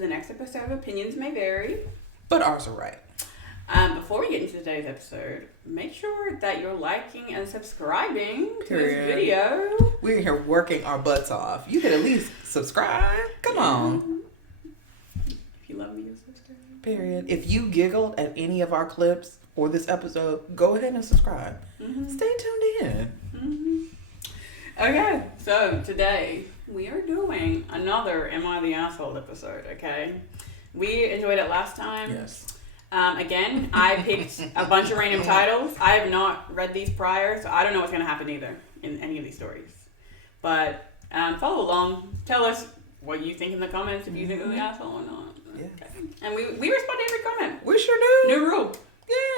to the next episode of Opinions May Vary. But ours are right. Before we get into today's episode, make sure that you're liking and subscribing to Period. this video. We're here working our butts off. You could at least subscribe. Come on. If you love me, you'll subscribe. Period. If you giggled at any of our clips or this episode, go ahead and subscribe. Mm-hmm. Stay tuned in. Mm-hmm. Okay, so today we are doing another Am I the Asshole episode, okay? We enjoyed it last time. Yes. Again, I picked a bunch of random titles. I have not read these prior, so I don't know what's going to happen either in any of these stories. But follow along. Tell us what you think in the comments, if you think I'm the asshole or not. Yeah. Okay. And we respond to every comment. We sure do. New rule.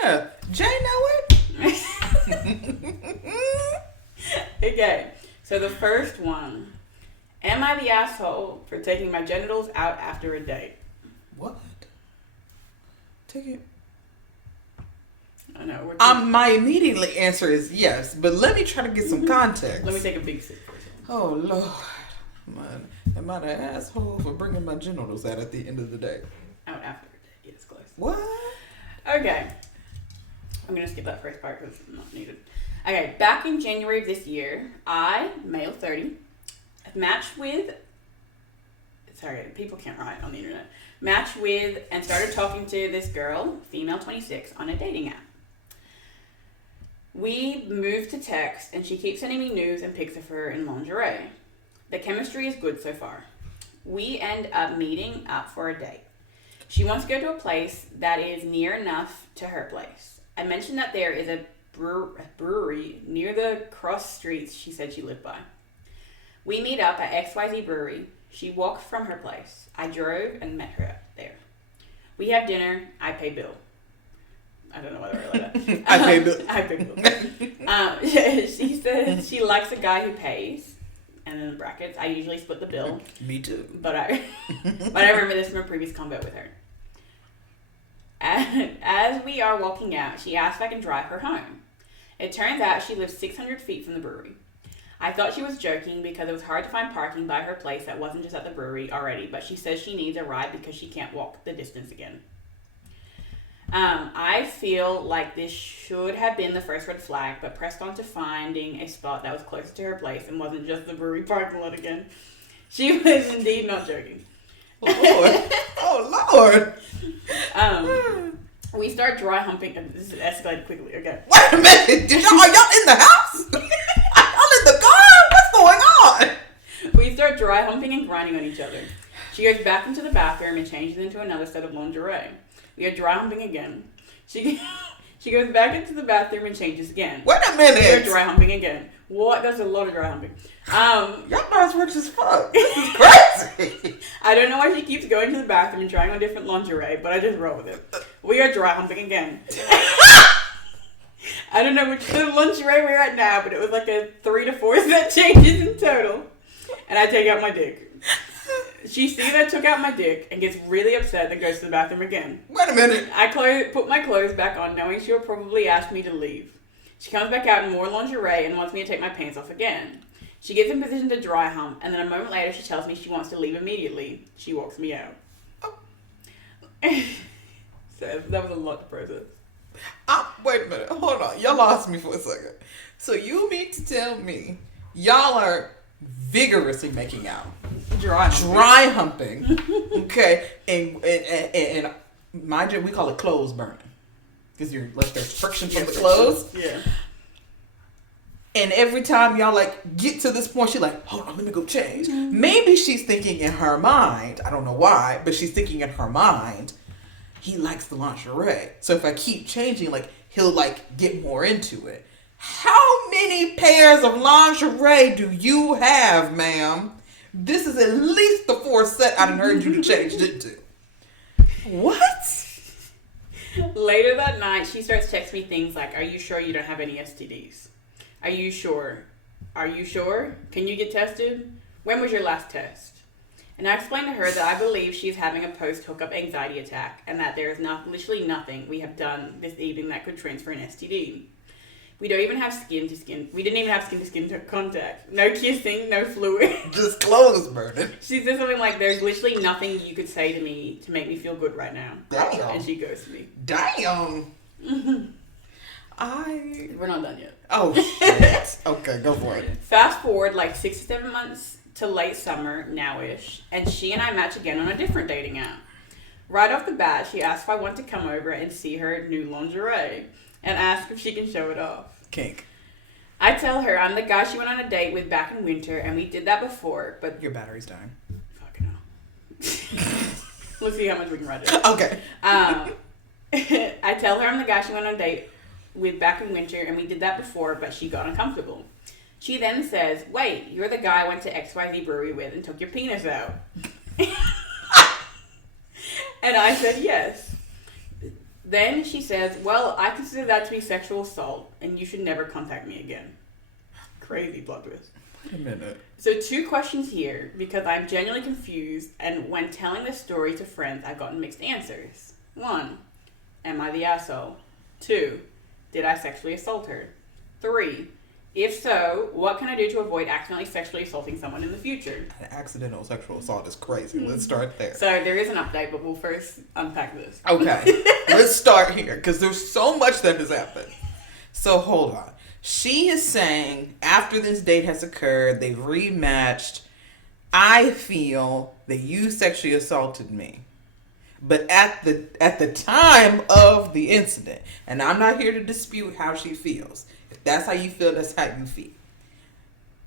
Yeah. Jay know it. Okay, so the first one. Am I the asshole for taking my genitals out after a date? What? Take it. I know. My immediate answer is yes, but let me try to get some context. Let me take a big sip first. Oh, Lord. Man, am I the asshole for bringing my genitals out at the end of the day? Out after a date. Yes, close. What? Okay. I'm going to skip that first part because it's not needed. Okay, back in January of this year, I, male 30, matched with... Sorry, people can't write on the internet. Matched with and started talking to this girl, female 26, on a dating app. We moved to text, and she keeps sending me news and pics of her in lingerie. The chemistry is good so far. We end up meeting up for a date. She wants to go to a place that is near enough to her place. I mentioned that there is a brewery near the cross streets she said she lived by. We meet up at XYZ Brewery. She walked from her place. I drove and met her there. We have dinner. I pay bill. I don't know whether I read that. I pay bill. I pay bill. She says she likes a guy who pays. And then in brackets, I usually split the bill. Me too. But I remember this from a previous combo with her. As we are walking out, she asks if I can drive her home. It turns out she lives 600 feet from the brewery. I thought she was joking because it was hard to find parking by her place that wasn't just at the brewery already, but she says she needs a ride because she can't walk the distance again. I feel like this should have been the first red flag, but pressed on to finding a spot that was closer to her place and wasn't just the brewery parking lot again. She was indeed not joking. Oh, Lord. We start dry humping. This is escalated quickly. Okay. Wait a minute. Are y'all in the house? Y'all in the car? What's going on? We start dry humping and grinding on each other. She goes back into the bathroom and changes into another set of lingerie. We are dry humping again. She goes back into the bathroom and changes again. Wait a minute. We are dry humping again. What? That's a lot of dry humping. Y'all guys works as fuck. This is crazy. I don't know why she keeps going to the bathroom and trying on different lingerie, but I just roll with it. We are dry humping again. I don't know which lingerie we're at now, but it was like a 3 to 4 set changes in total. And I take out my dick. She sees I took out my dick and gets really upset and goes to the bathroom again. Wait a minute. I put my clothes back on, knowing she will probably ask me to leave. She comes back out in more lingerie and wants me to take my pants off again. She gets in position to dry hump, and then a moment later she tells me she wants to leave immediately. She walks me out. Oh. So that was a lot to process. Wait a minute. Hold on. Y'all lost me for a second. So you mean to tell me y'all are vigorously making out? Dry humping. Okay. And mind you, we call it clothes burning. Because there's friction from the clothes. Yeah. And every time y'all get to this point, she's like, hold on, let me go change. Maybe she's thinking in her mind, I don't know why, but she's thinking in her mind, he likes the lingerie. So if I keep changing, he'll get more into it. How many pairs of lingerie do you have, ma'am? This is at least the 4th set I done heard you to change it to. What? Later that night, she starts texting me things like, are you sure you don't have any STDs? Are you sure? Are you sure? Can you get tested? When was your last test? And I explained to her that I believe she's having a post-hookup anxiety attack and that there is literally nothing we have done this evening that could transfer an STD. We don't even have skin to skin. We didn't even have skin to skin contact. No kissing, no fluid. Just clothes burning. She said something like, "There's literally nothing you could say to me to make me feel good right now." Damn. And she goes to me. Damn. We're not done yet. Oh, shit. Okay, go for it. Fast forward like 6 to 7 months to late summer, now-ish, and she and I match again on a different dating app. Right off the bat, she asked if I want to come over and see her new lingerie, and asked if she can show it off. Kink. I tell her I'm the guy she went on a date with back in winter, and we did that before, but... Your battery's dying. Fucking hell. Let's see how much we can write it. Okay. I tell her I'm the guy she went on a date with back in winter, and we did that before, but she got uncomfortable. She then says, "Wait, you're the guy I went to XYZ brewery with and took your penis out." And I said yes. Then she says, "Well, I consider that to be sexual assault, and you should never contact me again." Crazy plot twist. Wait a minute. So 2 questions here, because I'm genuinely confused, and when telling this story to friends, I've gotten mixed answers. 1, am I the asshole? 2, did I sexually assault her? 3, if so, what can I do to avoid accidentally sexually assaulting someone in the future? An accidental sexual assault is crazy. Let's start there. So there is an update, but we'll first unpack this. Okay. Let's start here, because there's so much that has happened. So hold on. She is saying after this date has occurred, they've rematched, I feel that you sexually assaulted me. But at the time of the incident, and I'm not here to dispute how she feels. If that's how you feel, that's how you feel.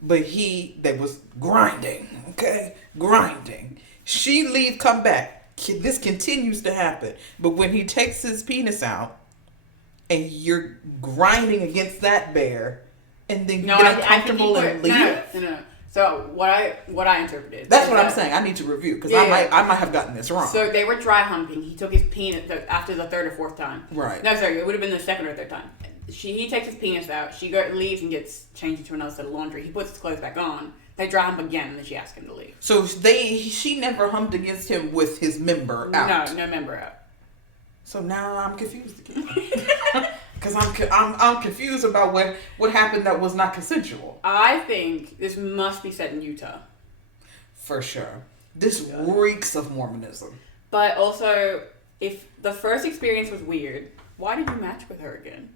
But they was grinding, okay? Grinding. She leave, come back. This continues to happen. But when he takes his penis out, and you're grinding against that bear, and then you get uncomfortable and leave. No. So what I interpreted. That's what I'm saying. I need to review because I might have gotten this wrong. So they were dry humping. He took his penis after the 3rd or 4th time. Right. No, sorry, it would have been the 2nd or 3rd time. He takes his penis out. She leaves and gets changed into another set of laundry. He puts his clothes back on. They dry hump again, and then she asks him to leave. So she never humped against him with his member out. No member out. So now I'm confused again. Because I'm confused about what happened that was not consensual. I think this must be set in Utah. For sure. This reeks of Mormonism. But also, if the first experience was weird, why did you match with her again?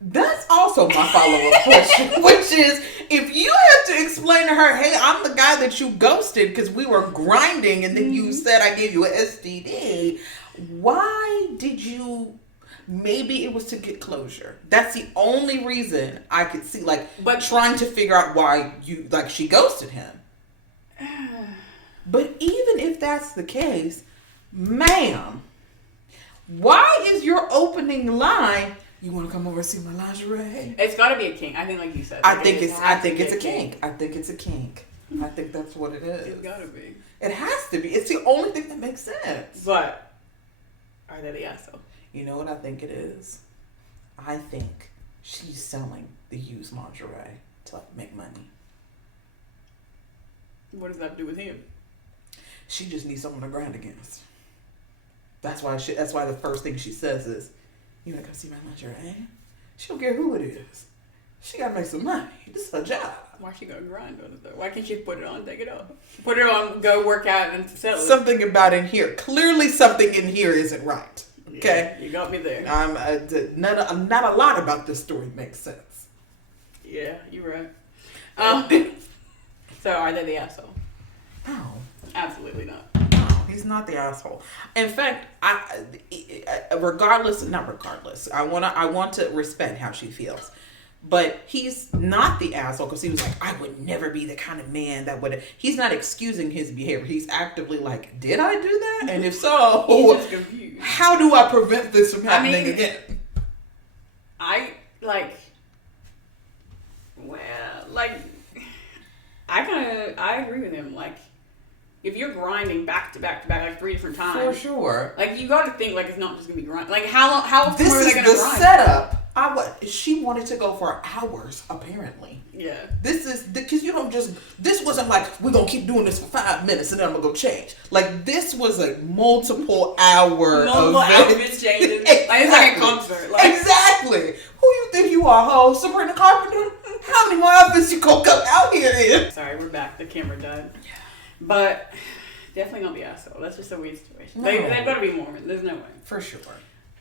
That's also my follow-up question, which is, if you have to explain to her, hey, I'm the guy that you ghosted because we were grinding and then you said I gave you an STD, why did you... Maybe it was to get closure. That's the only reason I could see, but trying to figure out why she ghosted him. But even if that's the case, ma'am, why is your opening line, you want to come over and see my lingerie? It's got to be a kink. I think, like you said. I think it's a kink. I think it's a kink. I think that's what it is. It's got to be. It has to be. It's the only thing that makes sense. But are they the asshole? You know what I think it is? I think she's selling the used lingerie to make money. What does that have to do with him? She just needs someone to grind against. That's why the first thing she says is, "You wanna come see my lingerie?" She don't care who it is. She gotta make some money. This is her job. Why she gonna grind on it though? Why can't she put it on, take it off? Put it on, go work out and sell it. Something about in here. Clearly something in here isn't right. Okay, yeah, you got me there. Not a lot about this story makes sense. Yeah, you're right. So are they the asshole? No, absolutely not. No, he's not the asshole. In fact, not regardless, I want to respect how she feels. But he's not the asshole because he was like, I would never be the kind of man that would. He's not excusing his behavior. He's actively like, did I do that? And if so, he's just confused. How do I prevent this from happening again? I agree with him. Like, if you're grinding back to back to back, like 3 different times. For sure. Like, you got to think, like, it's not just going to be grind. Like, how often are they going to grind? This is the setup. She wanted to go for hours, apparently. Yeah. This is, because you don't just, this wasn't like, we're going to keep doing this for 5 minutes and then I'm going to go change. Like, this was a multiple hour outfit changes. Exactly. Like, it's like a concert. Like, exactly. Who you think you are, ho? Sabrina Carpenter? How many more outfits you gonna come out here in? Sorry, we're back. The camera died. Yeah. But definitely not the asshole. That's just a weird situation. No. They've got to be Mormon. There's no way. For sure.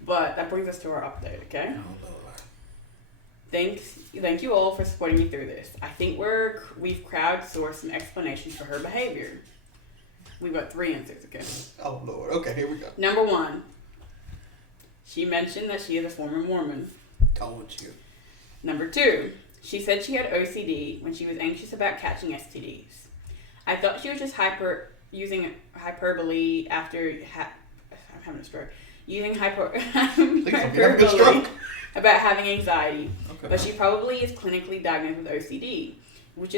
But that brings us to our update, okay? Oh, Lord. Thank you all for supporting me through this. I think we've crowdsourced some explanations for her behavior. We've got 3 answers, okay? Oh, Lord. Okay, here we go. Number 1, she mentioned that she is a former Mormon. Told you. Number 2, she said she had OCD when she was anxious about catching STDs. I thought she was just using hyperbole after I'm having a stroke. Using hyperbole about having anxiety, okay. But she probably is clinically diagnosed with OCD, which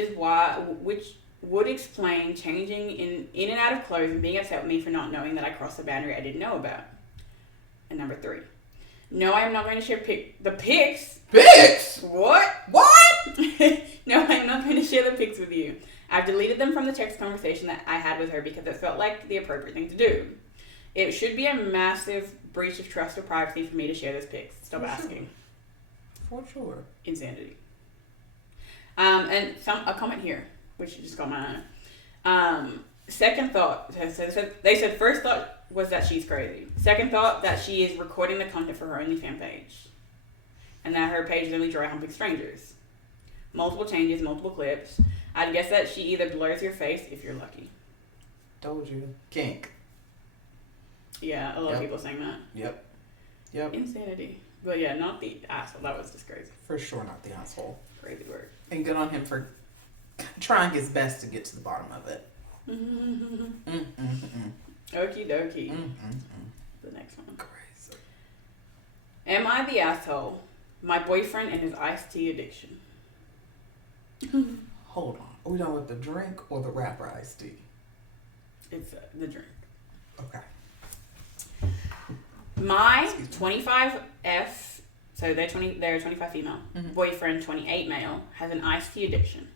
would explain changing in and out of clothes and being upset with me for not knowing that I crossed a boundary I didn't know about. And number 3, no, I am not going to share the pics. Pics? What? What? No, I am not going to share the pics with you. I've deleted them from the text conversation that I had with her because it felt like the appropriate thing to do. It should be a massive breach of trust or privacy for me to share those pics. Stop asking. For sure. Insanity. And a comment here, which just got my eye. Second thought, they said first thought was that she's crazy. Second thought, that she is recording the content for her OnlyFans page. And that her page is only dry humping strangers. Multiple changes, multiple clips. I'd guess that she either blurs your face if you're lucky. Told you. Kink. Yeah, a lot of people saying that. Yep. Insanity. But yeah, not the asshole. That was just crazy. For sure not the asshole. Crazy word. And good on him for trying his best to get to the bottom of it. Okie dokie. The next one. Crazy. Am I the asshole? My boyfriend and his iced tea addiction. Hold on. Are we done with the drink or the rapper iced tea? It's the drink. Okay. My 25F, so they're 25 female, boyfriend, 28 male, has an iced tea addiction.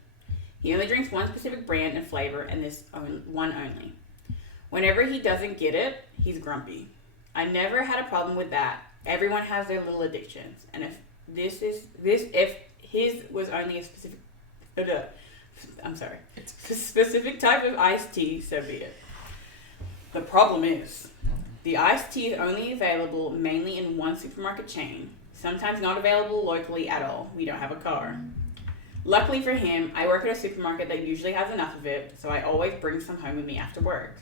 He only drinks one specific brand and flavor, and this one only. Whenever he doesn't get it, he's grumpy. I never had a problem with that. Everyone has their little addictions, and if his was only a specific, specific type of iced tea, so be it. The problem is, the iced tea is only available mainly in one supermarket chain, sometimes not available locally at all. We don't have a car. Luckily for him, I work at a supermarket that usually has enough of it, so I always bring some home with me after work.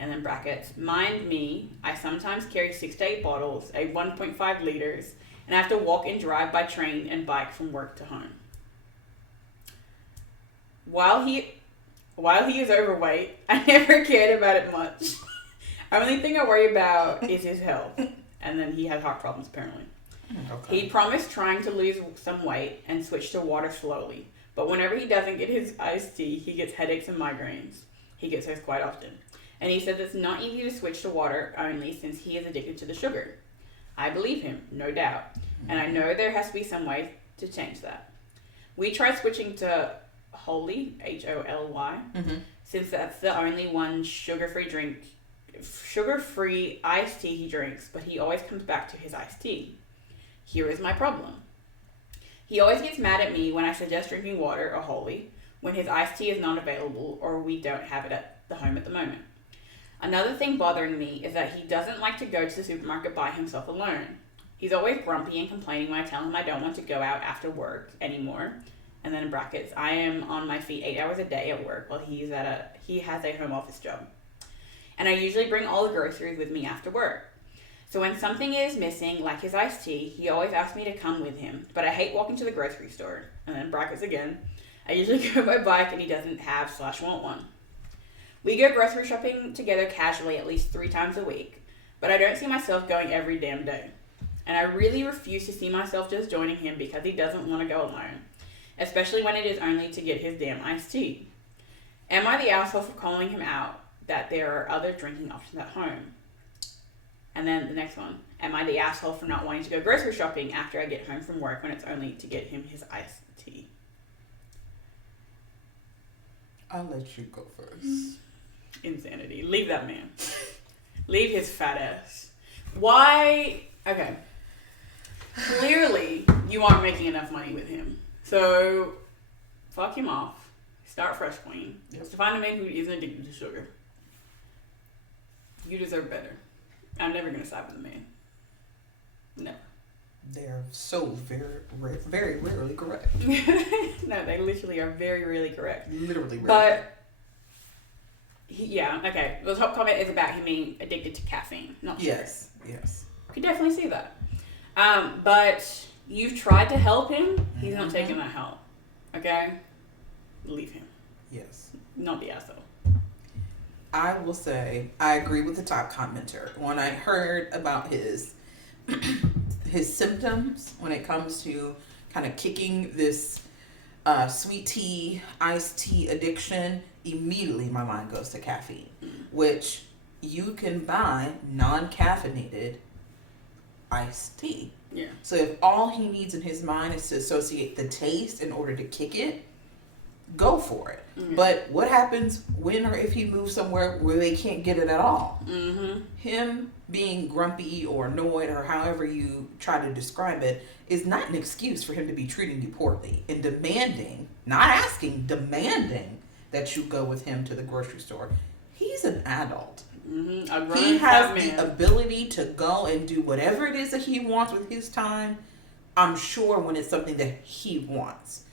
And then brackets, mind me, I sometimes carry 6 to 8 bottles, 1.5 liters, and I have to walk and drive by train and bike from work to home. While he is overweight, I never cared about it much. Only thing I worry about is his health. And then he has heart problems, apparently. Okay. He promised trying to lose some weight and switch to water slowly. But whenever he doesn't get his iced tea, he gets headaches and migraines. He gets those quite often. And he says it's not easy to switch to water only since he is addicted to the sugar. I believe him, no doubt. And I know there has to be some way to change that. We tried switching to Holy, Holy, since that's the only one sugar-free iced tea he drinks, but he always comes back to his iced tea. Here is my problem. He always gets mad at me when I suggest drinking water or Holy when his iced tea is not available or we don't have it at the home at the moment. Another thing bothering me is that he doesn't like to go to the supermarket by himself alone. He's always grumpy and complaining when I tell him I don't want to go out after work anymore. And then in brackets, I am on my feet 8 hours a day at work while he has a home office job. And I usually bring all the groceries with me after work. So when something is missing, like his iced tea, he always asks me to come with him. But I hate walking to the grocery store. And then brackets again, I usually go by bike and he doesn't have/want one. We go grocery shopping together casually at least 3 times a week. But I don't see myself going every damn day. And I really refuse to see myself just joining him because he doesn't want to go alone. Especially when it is only to get his damn iced tea. Am I the asshole for calling him out that there are other drinking options at home? And then the next one. Am I the asshole for not wanting to go grocery shopping after I get home from work when it's only to get him his iced tea? I'll let you go first. Insanity. Leave that man. Leave his fat ass. Why? Okay. clearly you aren't making enough money with him. So, fuck him off. Start fresh, queen. Yep. To find a man who isn't addicted to sugar. You deserve better. I'm never going to side with a man. Never. They're so very rarely correct. No, they literally are very rarely correct. Literally rarely. But, okay. The top comment is about him being addicted to caffeine, not sugar. Yes. I could definitely see that. But you've tried to help him. He's not taking that help. Okay? Leave him. Yes. Not the asshole. I will say, I agree with the top commenter. When I heard about his symptoms when it comes to kind of kicking this sweet tea, iced tea addiction, immediately my mind goes to caffeine, which you can buy non-caffeinated iced tea. Yeah. So if all he needs in his mind is to associate the taste in order to kick it, go for it. Mm-hmm. But what happens when or if he moves somewhere where they can't get it at all? Mm-hmm. Him being grumpy or annoyed or however you try to describe it is not an excuse for him to be treating you poorly and demanding, not asking, demanding that you go with him to the grocery store. He's an adult. Mm-hmm. He has the ability to go and do whatever it is that he wants with his time, I'm sure, when it's something that he wants.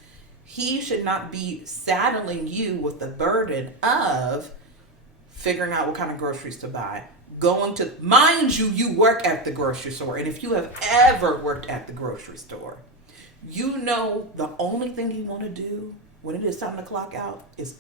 He should not be saddling you with the burden of figuring out what kind of groceries to buy. Mind you work at the grocery store. And if you have ever worked at the grocery store, you know the only thing you want to do when it is time to clock out is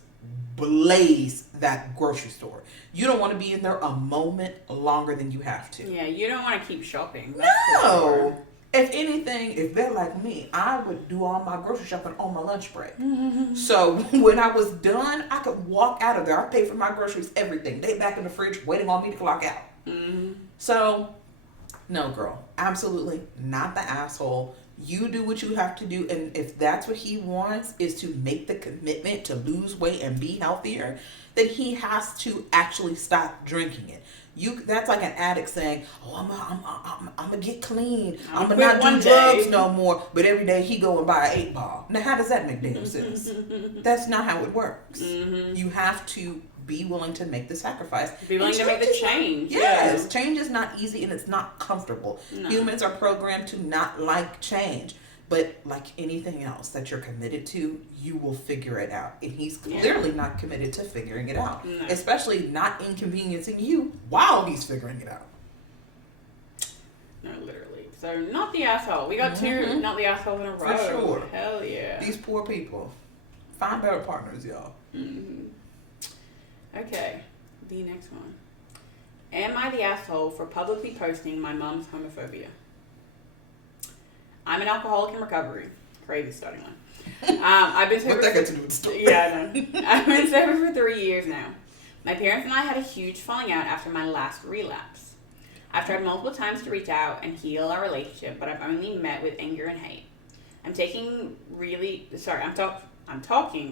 blaze that grocery store. You don't want to be in there a moment longer than you have to. Yeah, you don't want to keep shopping. No. If anything, if they're like me, I would do all my grocery shopping on my lunch break. Mm-hmm. So when I was done, I could walk out of there. I paid for my groceries, everything. They back in the fridge waiting on me to clock out. Mm-hmm. So, no, girl. Absolutely not the asshole. You do what you have to do. And if that's what he wants is to make the commitment to lose weight and be healthier, then he has to actually stop drinking it. That's like an addict saying, "Oh, I'm gonna get clean. I'm gonna not do drugs no more." But every day he go and buy an 8-ball. Now, how does that make damn sense? That's not how it works. Mm-hmm. You have to be willing to make the sacrifice. Be willing to make the change. Yes, yeah. Change is not easy and it's not comfortable. No. Humans are programmed to not like change. But like anything else that you're committed to, you will figure it out. And he's clearly not committed to figuring it out. No. Especially not inconveniencing you while he's figuring it out. No, literally. So, not the asshole. We got two not the assholes in a row. For sure. Hell yeah. These poor people. Find better partners, y'all. Mm-hmm. Okay. The next one. Am I the asshole for publicly posting my mom's homophobia? I'm an alcoholic in recovery. Crazy starting line. I've been sober. What that got to do with the story? Yeah, I know. I've been sober for 3 years now. My parents and I had a huge falling out after my last relapse. I've tried multiple times to reach out and heal our relationship, but I've only met with anger and hate. I'm talking really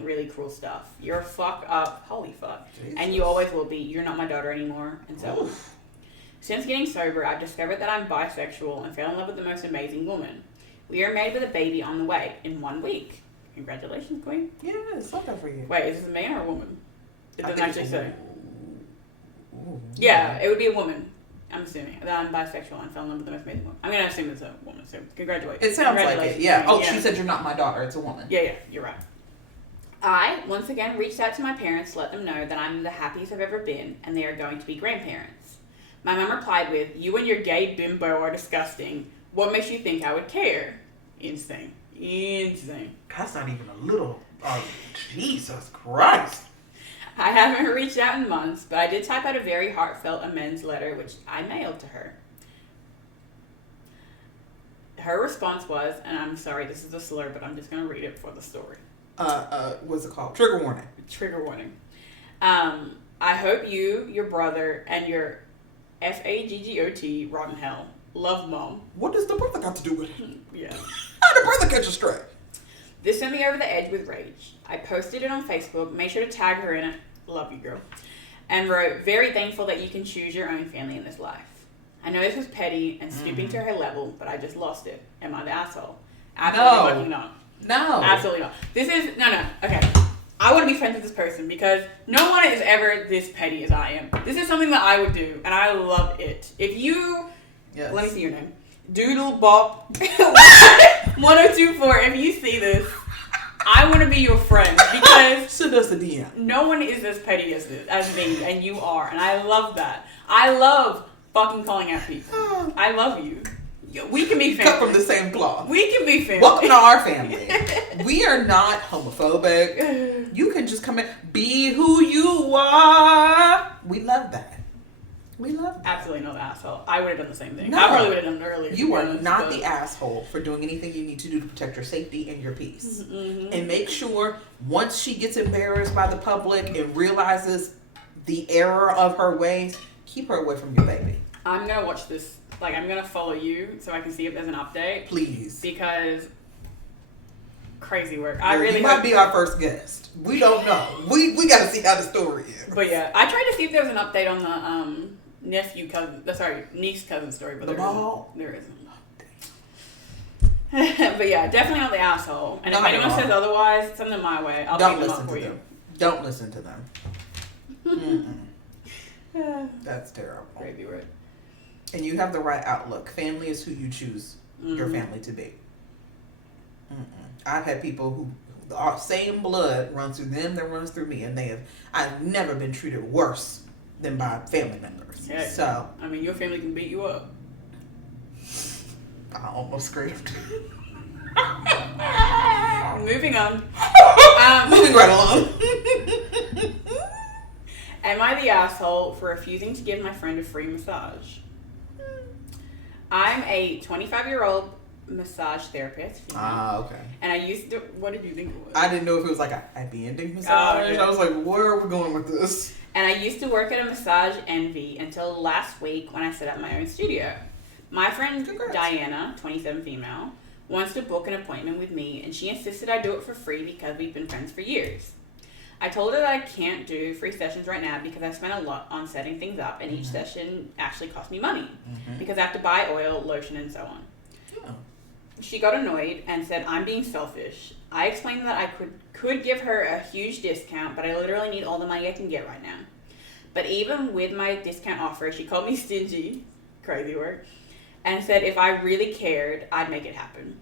really cruel stuff. You're a fuck up, holy fuck, Jesus. And you always will be. You're not my daughter anymore, and so on. Since getting sober, I've discovered that I'm bisexual and fell in love with the most amazing woman. We are married with a baby on the way in 1 week. Congratulations, queen. Yes, love that for you. Wait, is this a man or a woman? It doesn't actually say. Yeah, it would be a woman. I'm assuming that I'm bisexual and fell in love with the most amazing woman. I'm gonna assume it's a woman. So congratulations. It sounds like it. Yeah. Oh, yeah. She said you're not my daughter. It's a woman. Yeah, you're right. I once again reached out to my parents to let them know that I'm the happiest I've ever been, and they are going to be grandparents. My mom replied with, "You and your gay bimbo are disgusting. What makes you think I would care?" Insane. That's not even a little. Oh, Jesus Christ. I haven't reached out in months, but I did type out a very heartfelt amends letter, which I mailed to her. Her response was, and I'm sorry, this is a slur, but I'm just going to read it for the story. What's it called? Trigger warning. Trigger warning. I hope you, your brother, and your FAGGOT rot in hell. Love, Mom. What does the brother got to do with it? Yeah. How did the brother catch a stray? This sent me over the edge with rage. I posted it on Facebook, made sure to tag her in it, love you girl, and wrote, "Very thankful that you can choose your own family in this life. I know this was petty and stooping to her level, but I just lost it. Am I the asshole? Absolutely fucking not. No. Absolutely not. This is... No. Okay. I want to be friends with this person because no one is ever this petty as I am. This is something that I would do, and I love it. If you... Yes. Let me see your name. Doodle Bop 1024. If you see this, I want to be your friend because send us a DM. No one is as petty as me, and you are, and I love that. I love fucking calling out people. I love you. We can be family. Cut from the same cloth. We can be family. Welcome to our family. We are not homophobic. You can just come in, be who you are. We love that. We love that. Absolutely not the asshole. I would have done the same thing. No. I probably would have done it earlier. You are not the asshole for doing anything you need to do to protect your safety and your peace. Mm-hmm. And make sure once she gets embarrassed by the public and realizes the error of her ways, keep her away from your baby. I'm going to watch this. Like, I'm going to follow you so I can see if there's an update. Please. Because crazy work. You might be our first guest. We don't know. We got to see how the story is. But yeah, I tried to see if there was an update on the niece cousin story, but there isn't. But yeah, definitely not the asshole. And if anyone says otherwise, send them my way. I'll pick them up for you. Don't listen to them. That's terrible. Crazy word. And you have the right outlook. Family is who you choose your family to be. I've had people who our same blood runs through them that runs through me, and I've never been treated worse than by family members. Yeah. So I mean, your family can beat you up. I almost screamed. Moving on. Moving right along. Am I the asshole for refusing to give my friend a free massage? I'm a 25-year-old massage therapist. Okay. And I used to... What did you think it was? I didn't know if it was like a happy ending massage. Yeah. I was like, where are we going with this? And I used to work at a Massage Envy until last week when I set up my own studio. My friend Diana, 27 female, wants to book an appointment with me, and she insisted I do it for free because we've been friends for years. I told her that I can't do free sessions right now because I spent a lot on setting things up, and each session actually cost me money because I have to buy oil, lotion, and so on. Oh. She got annoyed and said I'm being selfish. I explained that I could give her a huge discount, but I literally need all the money I can get right now. But even with my discount offer, she called me stingy, crazy word, and said if I really cared, I'd make it happen.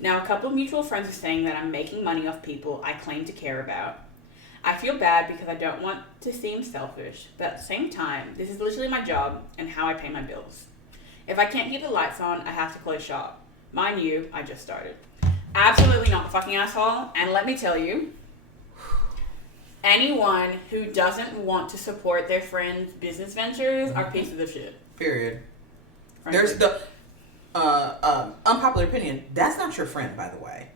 Now, a couple of mutual friends are saying that I'm making money off people I claim to care about. I feel bad because I don't want to seem selfish, but at the same time, this is literally my job and how I pay my bills. If I can't keep the lights on, I have to close shop. Mind you, I just started. Absolutely not a fucking asshole, and let me tell you, anyone who doesn't want to support their friends' business ventures are pieces of shit. Period. Frankly. There's the unpopular opinion. That's not your friend, by the way.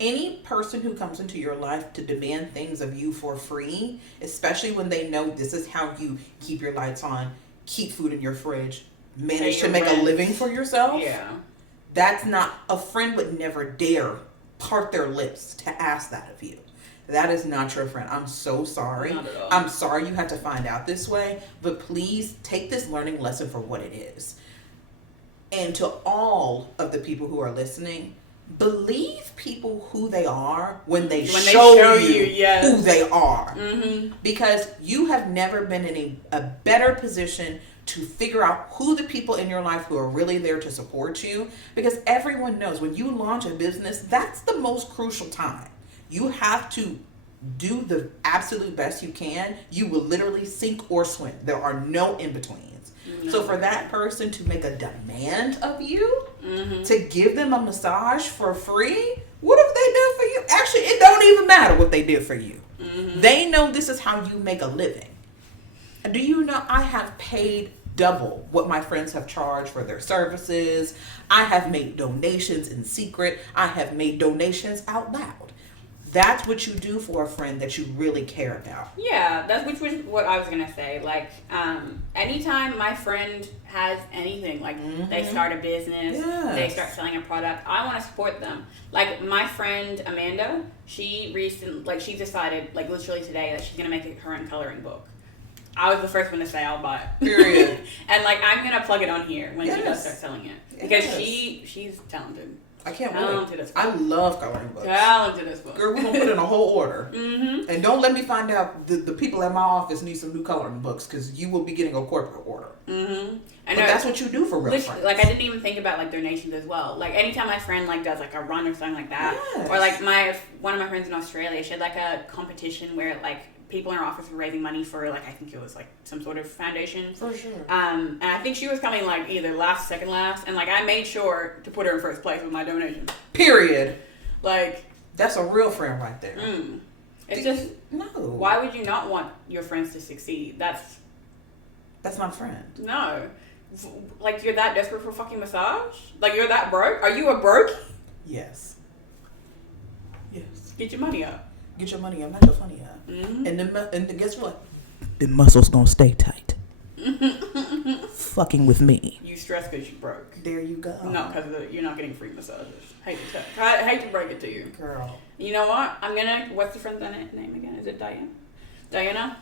Any person who comes into your life to demand things of you for free, especially when they know this is how you keep your lights on, keep food in your fridge, manage to make a living for yourself. Yeah. That's not, a friend would never dare part their lips to ask that of you. That is not your friend. I'm so sorry. Not at all. I'm sorry you had to find out this way, but please take this learning lesson for what it is. And to all of the people who are listening, believe people who they are when they show you who they are. Mm-hmm. Because you have never been in a better position to figure out who the people in your life who are really there to support you. Because everyone knows when you launch a business, that's the most crucial time. You have to do the absolute best you can. You will literally sink or swim. There are no in-betweens. No. So for that person to make a demand of you, to give them a massage for free, what have they done for you? Actually, it don't even matter what they did for you. They know this is how you make a living. Do you know I have paid double what my friends have charged for their services? I have made donations in secret. I have made donations out loud. That's what you do for a friend that you really care about. Yeah, which was what I was gonna say. Like, anytime my friend has anything, like they start a business, they start selling a product, I want to support them. Like my friend Amanda, she decided, like literally today, that she's gonna make her own coloring book. I was the first one to say I'll buy it. Period. And like I'm gonna plug it on here when she does Yes. start selling it because Yes. she's talented. I can't Talented wait. as fuck. I love coloring books. Talented as fuck. Girl, we're gonna put in a whole order. Mm-hmm. And don't let me find out the people at my office need some new coloring books because you will be getting a corporate order. Mm-hmm. But that's what you do for real friends. Like I didn't even think about like donations as well. Like anytime my friend like does like a run or something like that, Yes. or like one of my friends in Australia, she had like a competition where like people in her office were raising money for like I think it was like some sort of foundation. For sure. And I think she was coming like either last, second last, and like I made sure to put her in first place with my donation. Period. Like that's a real friend right there. It's just no. Why would you not want your friends to succeed? That's not a friend. No. Like you're that desperate for fucking massage? Like you're that broke? Are you a broke? Yes. Yes. Get your money up. Get your money up, not your funny up. Mm-hmm. And then guess what? The muscles gonna stay tight. Fucking with me. You stress because you broke. There you go. No, because you're not getting free massages. Hate to break it to you. Girl. You know what? What's the friend's name again? Is it Diana? Diana?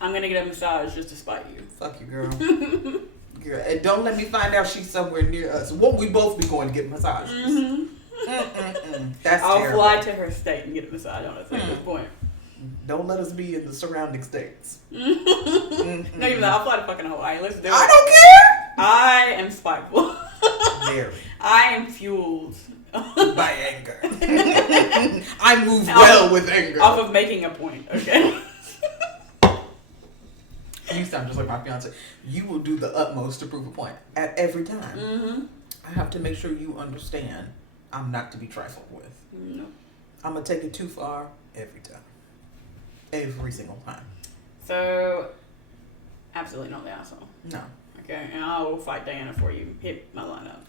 I'm gonna get a massage just to spite you. Fuck you, girl. Girl. And don't let me find out she's somewhere near us. Won't we both be going to get massages? Mm-hmm. That's I'll terrible. fly to her state and get a massage, honestly, at this point. Don't let us be in the surrounding states. Not even that. I'll fly to fucking Hawaii. Let's do it. I don't care. I am spiteful. Very. I am fueled. By anger. I move well with anger. Off of making a point, okay? You sound just like my fiance. You will do the utmost to prove a point at every time. Mm-hmm. I have to make sure you understand I'm not to be trifled with. No. I'm going to take it too far every time. Every single time. So, absolutely not the asshole. No. Okay, and I will fight Diana for you. Hit my line up.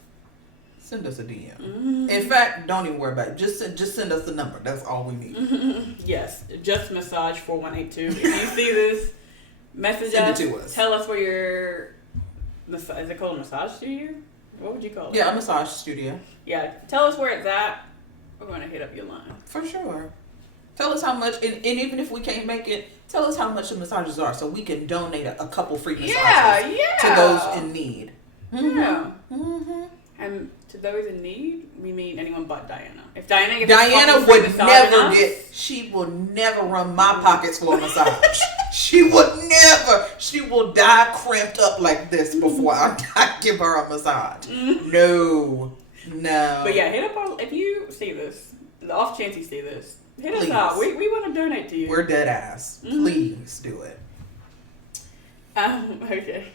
Send us a DM. Mm-hmm. In fact, don't even worry about it. Just send us the number. That's all we need. Mm-hmm. Yes, just massage 4182. If you see this, message Send it to us. Tell us where your is it called a massage studio? What would you call it? Yeah, a massage studio. Yeah, tell us where it's at. We're going to hit up your line. For sure. Tell us how much, and even if we can't make it, tell us how much the massages are so we can donate a couple free massages to those in need. Mm-hmm. Yeah. Mm-hmm. And to those in need, we mean anyone but Diana. If Diana gets she will never run my pockets for a massage. She will die cramped up like this before I give her a massage. Mm-hmm. No. But yeah, hit up if you see this, the off chance you see this, hit Please. us up. We want to donate to you. We're dead ass. Mm-hmm. Please do it. Okay.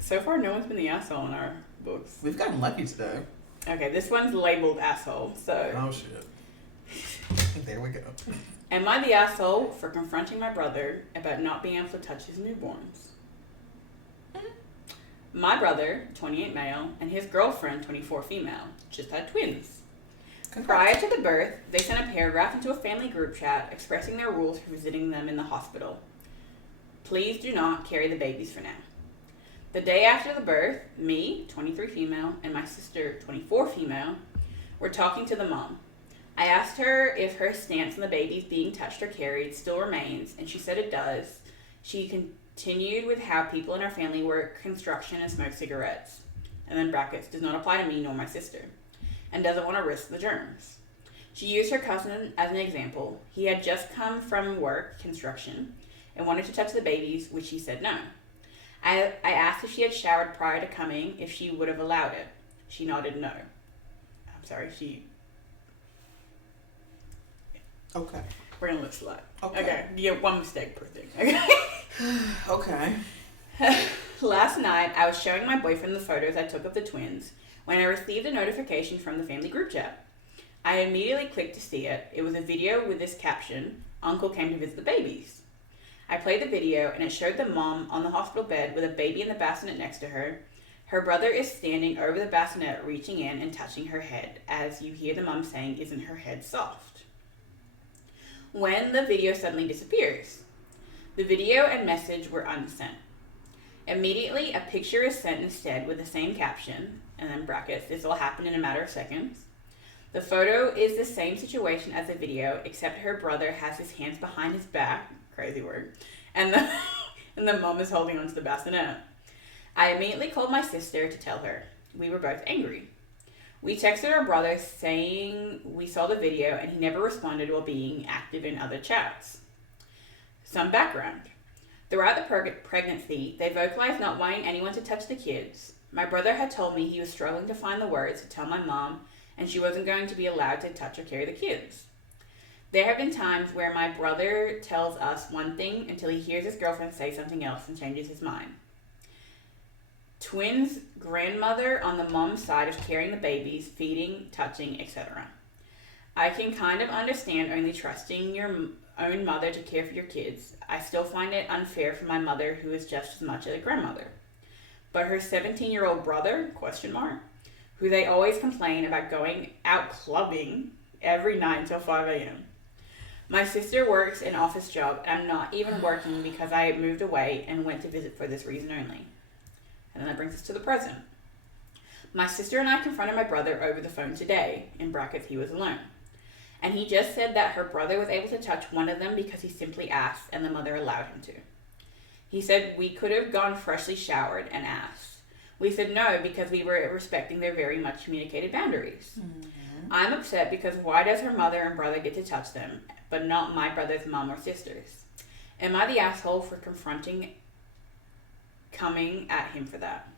So far no one's been the asshole in our books. We've gotten lucky today. Okay, this one's labeled asshole. So Oh shit. There we go. am I the asshole for confronting my brother about not being able to touch his newborns? My brother, 28 male, and his girlfriend, 24 female, just had twins. Prior to the birth, they sent a paragraph into a family group chat expressing their rules for visiting them in the hospital. Please do not carry the babies for now. The day after the birth, me, 23 female, and my sister, 24 female, were talking to the mom. I asked her if her stance on the babies being touched or carried still remains, and she said it does. She continued with how people in our family work construction and smoke cigarettes, and then brackets, does not apply to me nor my sister, and doesn't want to risk the germs. She used her cousin as an example. He had just come from work, construction, and wanted to touch the babies, which she said no. I asked if she had showered prior to coming, if she would have allowed it. She nodded no. I'm sorry, Okay. we're gonna look slut. Okay. You get one mistake per thing. Okay. Okay. Last night, I was showing my boyfriend the photos I took of the twins when I received a notification from the family group chat. I immediately clicked to see it. It was a video with this caption, "Uncle came to visit the babies." I played the video and it showed the mom on the hospital bed with a baby in the bassinet next to her. Her brother is standing over the bassinet, reaching in and touching her head, as you hear the mom saying, "Isn't her head soft?" When the video suddenly disappears. The video and message were unsent. Immediately, a picture is sent instead with the same caption, and then brackets, "This all happened in a matter of seconds." The photo is the same situation as the video, except her brother has his hands behind his back, crazy word, and and the mom is holding onto the bassinet. I immediately called my sister to tell her. We were both angry. We texted our brother saying we saw the video and he never responded while being active in other chats. Some background. Throughout the pregnancy, they vocalized not wanting anyone to touch the kids. My brother had told me he was struggling to find the words to tell my mom and she wasn't going to be allowed to touch or carry the kids. There have been times where my brother tells us one thing until he hears his girlfriend say something else and changes his mind. Twins' grandmother on the mom's side is carrying the babies, feeding, touching, etc. I can kind of understand only trusting your own mother to care for your kids. I still find it unfair for my mother, who is just as much a grandmother. But her 17-year-old brother, who they always complain about going out clubbing every night until 5 a.m. My sister works an office job, and I'm not even working because I moved away and went to visit for this reason only. And then that brings us to the present. My sister and I confronted my brother over the phone today, in brackets, he was alone. And he just said that her brother was able to touch one of them because he simply asked and the mother allowed him to. He said we could have gone freshly showered and asked. We said no because we were respecting their very much communicated boundaries. Mm-hmm. I'm upset because why does her mother and brother get to touch them, but not my brother's mom or sisters? Am I the asshole for coming at him for that?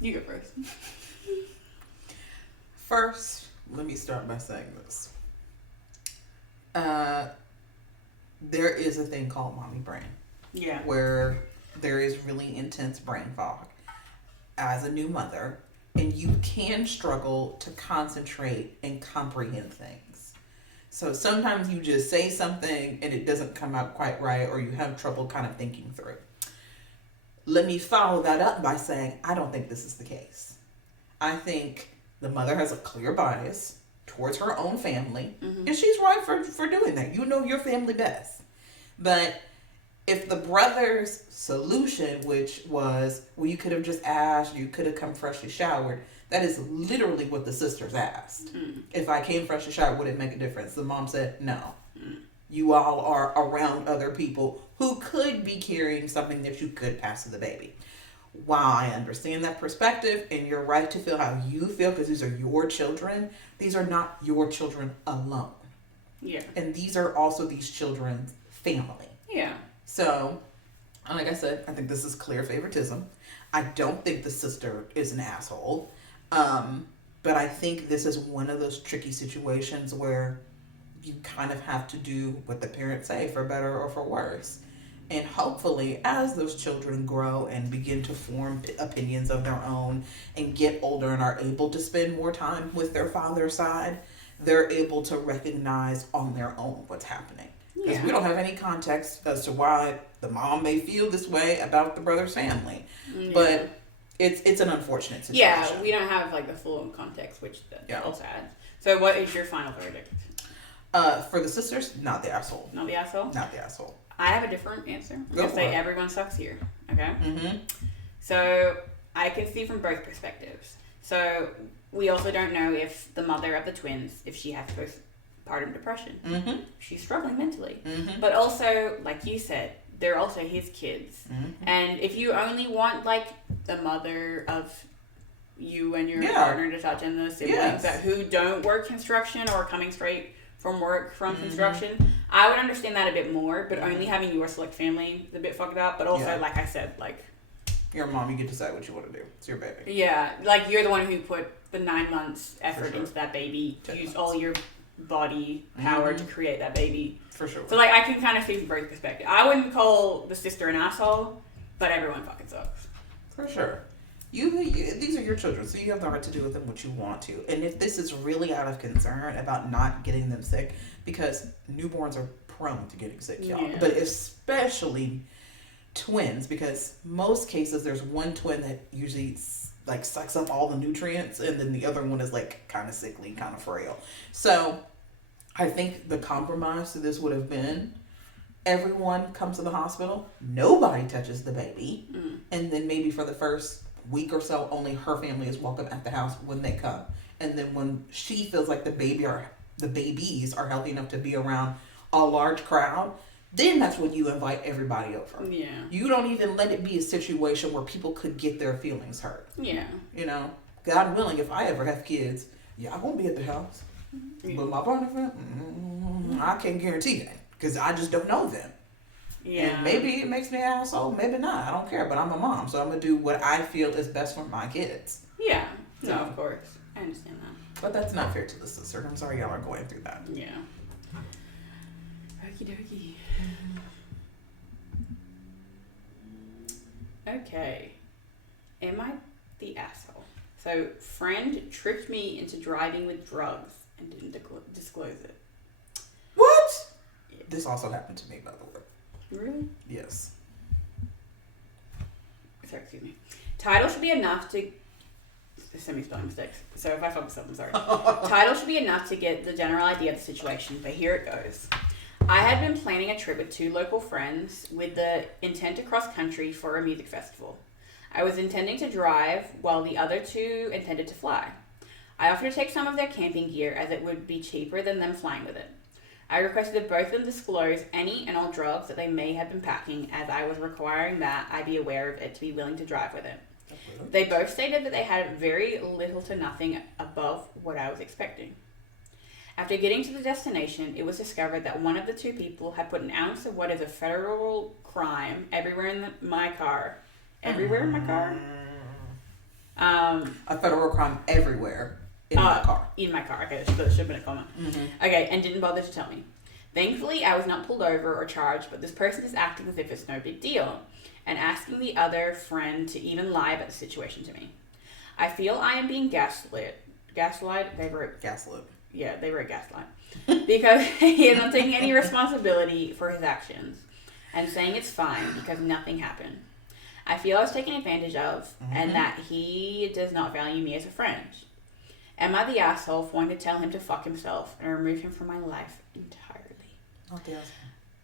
You go first. First, let me start by saying this. There is a thing called mommy brain. Yeah. Where there is really intense brain fog as a new mother, and you can struggle to concentrate and comprehend things. So sometimes you just say something and it doesn't come out quite right, or you have trouble kind of thinking through. Let me follow that up by saying, I don't think this is the case. I think the mother has a clear bias towards her own family, and she's right for doing that. You know your family best. But if the brother's solution, which was, well, you could have just asked, you could have come freshly showered, that is literally what the sisters asked. If I came freshly showered, would it make a difference? The mom said, no. You all are around other people who could be carrying something that you could pass to the baby. While I understand that perspective, and you're right to feel how you feel because these are your children, these are not your children alone. Yeah. And these are also these children's family. Yeah. So, like I said, I think this is clear favoritism. I don't think the sister is an asshole. But I think this is one of those tricky situations where you kind of have to do what the parents say, for better or for worse. And hopefully, as those children grow and begin to form opinions of their own and get older and are able to spend more time with their father's side, they're able to recognize on their own what's happening. Because we don't have any context as to why the mom may feel this way about the brother's family. Yeah. But it's an unfortunate situation. Yeah, we don't have like the full context, which also adds. So what is your final verdict? For the sisters, not the asshole. Not the asshole? Not the asshole. I have a different answer. I'm going to say everyone sucks here. Okay? Mm-hmm. So I can see from both perspectives. So we also don't know if the mother of the twins, if she has postpartum depression. Mm-hmm. She's struggling mentally. Mm-hmm. But also, like you said, they're also his kids. Mm-hmm. And if you only want like the mother of you and your partner to touch, and the siblings that who don't work construction or coming straight from work from construction, I would understand that a bit more, but only having your select family is a bit fucked up. But also, like I said, like your mom, you get to decide what you want to do. It's your baby. Yeah, like you're the one who put the 9 months effort into that baby, used all your body power to create that baby. For sure. So like I can kind of see from both perspectives. I wouldn't call the sister an asshole, but everyone fucking sucks. For sure. You these are your children, so you have the right to do with them what you want to. And if this is really out of concern about not getting them sick, because newborns are prone to getting sick, y'all. But especially twins, because most cases there's one twin that usually like sucks up all the nutrients, and then the other one is like kind of sickly, kind of frail. So I think the compromise to this would have been everyone comes to the hospital, nobody touches the baby, and then maybe for the first week or so, only her family is welcome at the house when they come. And then when she feels like the babies are healthy enough to be around a large crowd, then that's when you invite everybody over. Yeah. You don't even let it be a situation where people could get their feelings hurt. Yeah. You know, God willing, if I ever have kids, I won't be at the house. Yeah. But my boyfriend, I can't guarantee that because I just don't know them. Yeah. And maybe it makes me an asshole, maybe not. I don't care, but I'm a mom, so I'm going to do what I feel is best for my kids. Yeah. No, of course. I understand that. But that's not fair to the sister. I'm sorry y'all are going through that. Yeah. Okie dokie. Okay. Am I the asshole? So, friend tricked me into driving with drugs and didn't disclose it. What? Yeah. This also happened to me, by the way. Really? Yes. Sorry, excuse me. Title should be enough to... Semi-spelling mistakes. So if I fuck this up, I'm sorry. Title should be enough to get the general idea of the situation, but here it goes. I had been planning a trip with 2 local friends with the intent to cross country for a music festival. I was intending to drive while the other 2 intended to fly. I offered to take some of their camping gear as it would be cheaper than them flying with it. I requested that both of them disclose any and all drugs that they may have been packing, as I was requiring that I be aware of it to be willing to drive with it. They both stated that they had very little to nothing above what I was expecting. After getting to the destination, it was discovered that one of the 2 people had put an ounce of what is a federal crime everywhere in my car. Everywhere in my car? A federal crime everywhere in my car. In my car. Okay, that should have been a comment. Mm-hmm. Okay, and didn't bother to tell me. Thankfully, I was not pulled over or charged, but this person is acting as if it's no big deal and asking the other friend to even lie about the situation to me. I feel I am being gaslit. Gaslight? They wrote... Gaslit. Yeah, they wrote gaslight. Because he is not taking any responsibility for his actions and saying it's fine because nothing happened. I feel I was taken advantage of and that he does not value me as a friend. Am I the asshole for wanting to tell him to fuck himself and remove him from my life entirely? Not the asshole.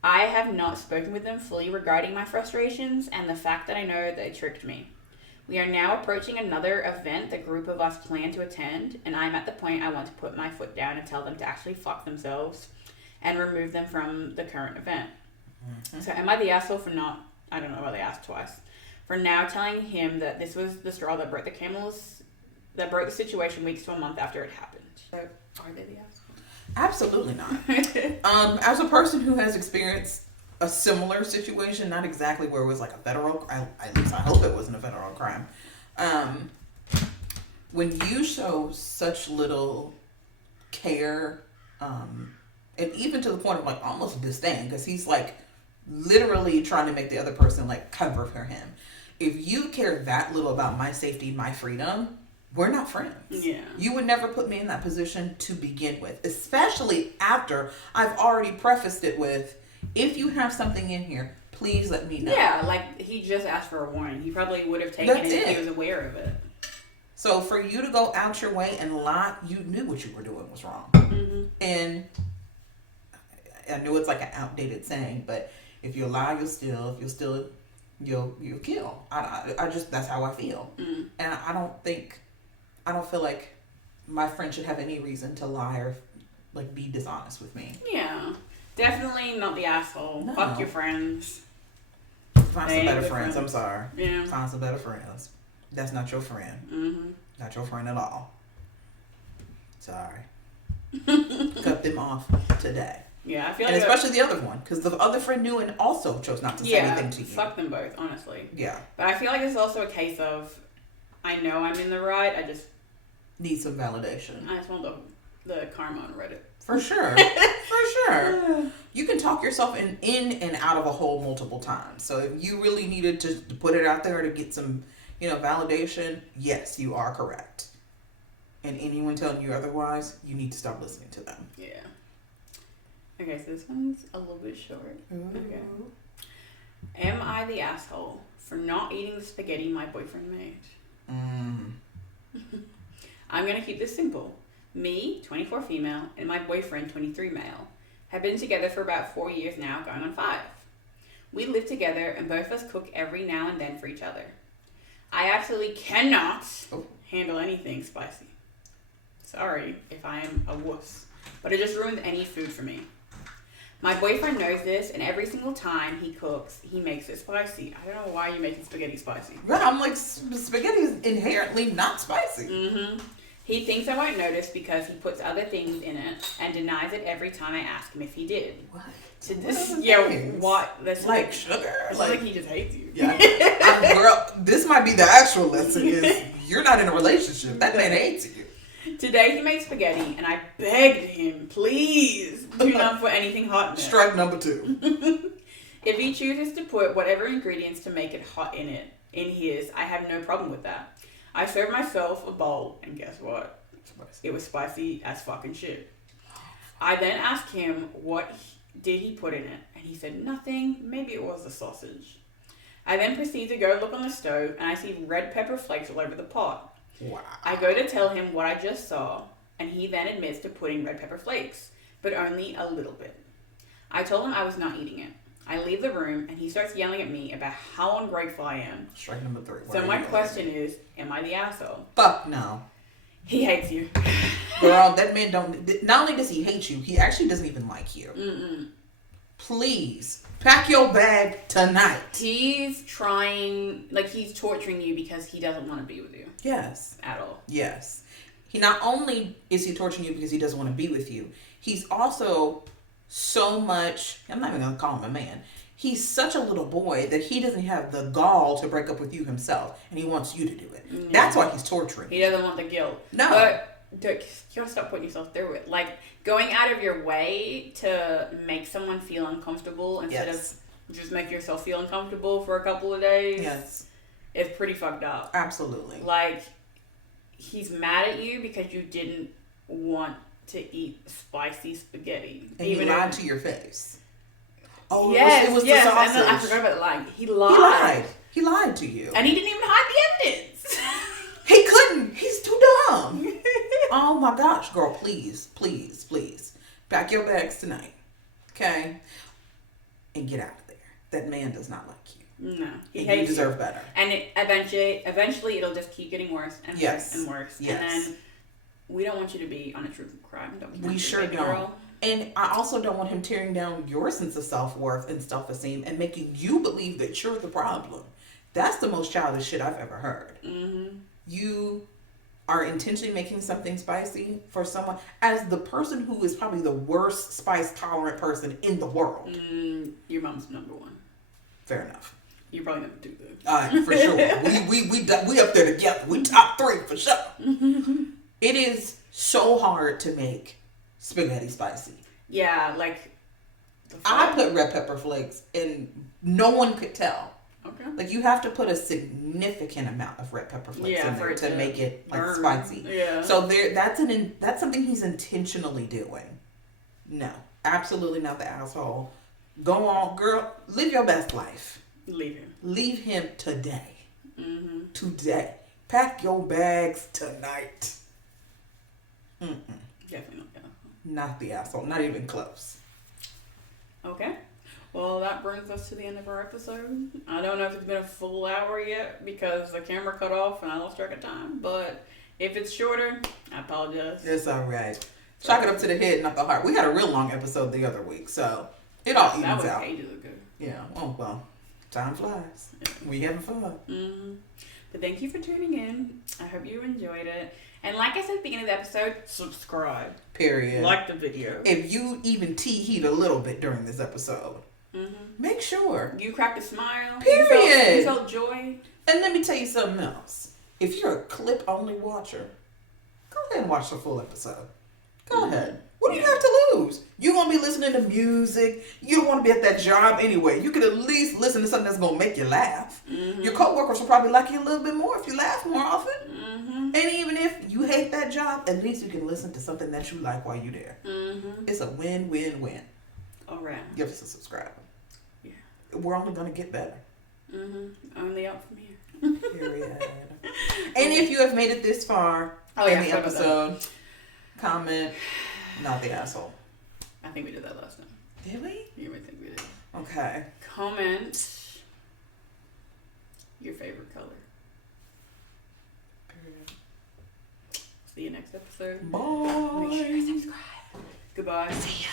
I have not spoken with them fully regarding my frustrations and the fact that I know they tricked me. We are now approaching another event the group of us plan to attend, and I'm at the point I want to put my foot down and tell them to actually fuck themselves and remove them from the current event. Mm-hmm. So am I the asshole for not, I don't know why they asked twice, for now telling him that this was the straw that broke the situation weeks to a month after it happened? So are they the asshole? Absolutely not. As a person who has experienced a similar situation, not exactly where it was like a federal, at least I hope it wasn't a federal crime. When you show such little care, and even to the point of like almost disdain, because he's like literally trying to make the other person like cover for him. If you care that little about my safety, my freedom, we're not friends. Yeah. You would never put me in that position to begin with, especially after I've already prefaced it with, if you have something in here, please let me know. Yeah, like he just asked for a warning. He probably would have taken it if he was aware of it. So for you to go out your way and lie, you knew what you were doing was wrong. Mm-hmm. And I know it's like an outdated saying, but if you lie, you'll steal. If you'll steal, you'll kill. I just, that's how I feel. Mm-hmm. And I don't feel like my friend should have any reason to lie or like be dishonest with me. Yeah. Definitely not the asshole. No. Fuck your friends. Find some better friends. I'm sorry. Yeah. Find some better friends. That's not your friend. Mm-hmm. Not your friend at all. Sorry. Cut them off today. Yeah, I feel and like especially the other one, because the other friend knew and also chose not to say anything to you. Fuck them both, honestly. Yeah. But I feel like it's also a case of, I know I'm in the right. I just need some validation. I just want the karma on Reddit. For sure. For sure. You can talk yourself in and out of a hole multiple times. So if you really needed to put it out there to get some, validation, yes, you are correct. And anyone telling you otherwise, you need to stop listening to them. Yeah. Okay, so this one's a little bit short. Ooh. Okay. Am I the asshole for not eating the spaghetti my boyfriend made? I'm going to keep this simple. Me, 24 female, and my boyfriend, 23 male, have been together for about 4 years now, going on 5. We live together and both of us cook every now and then for each other. I absolutely cannot handle anything spicy. Sorry if I am a wuss, but it just ruins any food for me. My boyfriend knows this, and every single time he cooks, he makes it spicy. I don't know why you're making spaghetti spicy. Right, I'm like, spaghetti is inherently not spicy. Mm-hmm. He thinks I won't notice because he puts other things in it and denies it every time I ask him if he did. What? To this, yeah, what? That's like sugar? It's like he just hates you. Yeah. Girl, this might be the actual lesson is you're not in a relationship. That man hates you. Today he made spaghetti and I begged him, please do not put anything hot in it. Strike number 2. If he chooses to put whatever ingredients to make it hot in his, I have no problem with that. I served myself a bowl and guess what? It was spicy as fucking shit. I then asked him what did he put in it and he said nothing, maybe it was the sausage. I then proceed to go look on the stove and I see red pepper flakes all over the pot. Wow. I go to tell him what I just saw, and he then admits to putting red pepper flakes, but only a little bit. I told him I was not eating it. I leave the room, and he starts yelling at me about how ungrateful I am. Strike number 3. So my question is, am I the asshole? Fuck no. He hates you. Girl, that man don't... Not only does he hate you, he actually doesn't even like you. Mm-mm. Please, pack your bag tonight. He's trying... Like, he's torturing you because he doesn't want to be with you. Yes. At all. Yes. He not only is he torturing you because he doesn't want to be with you, he's also so much, I'm not even going to call him a man. He's such a little boy that he doesn't have the gall to break up with you himself, and he wants you to do it. Yeah. That's why he's torturing. He doesn't want the guilt. No. But you gotta stop putting yourself through it. Like, going out of your way to make someone feel uncomfortable instead of just make yourself feel uncomfortable for a couple of days. Yes. It's pretty fucked up. Absolutely. Like, he's mad at you because you didn't want to eat spicy spaghetti. And he lied to your face. Oh, yes, it was yes. the sausage. And then I forgot about the lying. He lied. He lied to you. And he didn't even hide the evidence. He couldn't. He's too dumb. Oh my gosh, girl, please, please, please. Pack your bags tonight. Okay? And get out of there. That man does not like you. No, he hates you. Deserve better. And eventually, it'll just keep getting worse and worse and worse. Yes. And then we don't want you to be on a true crime documentary. We sure don't. Girl. And I also don't want him tearing down your sense of self-worth and self-esteem and making you believe that you're the problem. That's the most childish shit I've ever heard. Mm-hmm. You are intentionally making something spicy for someone as the person who is probably the worst spice-tolerant person in the world. Your mom's number 1. Fair enough. You're probably number 2 though. For sure. We up there together. We top 3 for sure. It is so hard to make spaghetti spicy. Yeah, like I put red pepper flakes and no one could tell. Okay. Like you have to put a significant amount of red pepper flakes in there to make it like spicy. Yeah. So that's something he's intentionally doing. No, absolutely not the asshole. Go on, girl. Live your best life. Leave him. Leave him today. Mm-hmm. Today. Pack your bags tonight. Definitely not the asshole. Not the asshole. Not even close. Okay. Well, that brings us to the end of our episode. I don't know if it's been a full hour yet because the camera cut off and I lost track of time. But if it's shorter, I apologize. It's all right. Chalk it up to the head, not the heart. We had a real long episode the other week, so it all evens out. That was ages ago. Yeah. Oh, well. Time flies. Yeah. We having fun. Mm-hmm. But thank you for tuning in. I hope you enjoyed it. And like I said at the beginning of the episode, subscribe. Period. Like the video. If you even tee-heat a little bit during this episode, make sure. You cracked a smile. Period. You felt joy. And let me tell you something else. If you're a clip-only watcher, go ahead and watch the full episode. Go ahead. What do you have to lose? You're going to be listening to music. You don't want to be at that job anyway. You could at least listen to something that's going to make you laugh. Your coworkers will probably like you a little bit more if you laugh more often. And even if you hate that job, at least you can listen to something that you like while you're there. It's a win-win-win. All right. Give us a subscribe. Yeah. We're only going to get better. Only up from here. Period. And if you have made it this far in the episode, comment, not the asshole. I think we did that last time. Did we? Yeah, I think we did. Okay. Comment your favorite color. Period. See you next episode. Bye. Make sure you subscribe. Goodbye. See ya.